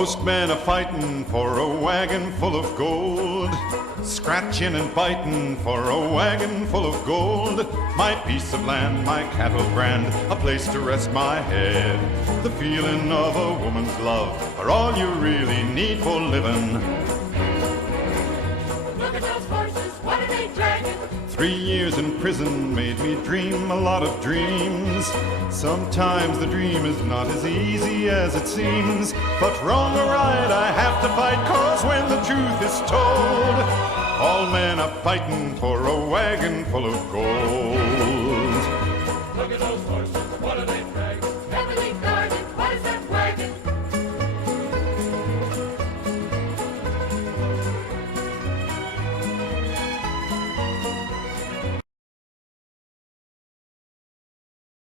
Most men are fighting for a wagon full of gold, scratching and biting for a wagon full of gold. My piece of land, my cattle brand, a place to rest my head. The feeling of a woman's love are all you really need for living. Look at those horses, what are they dragging? 3 years in prison made me dream a lot of dreams. Sometimes the dream is not as easy as it seems, but wrong or right I have to fight, 'cause when the truth is told, all men are fighting for a wagon full of gold. Look at those horses.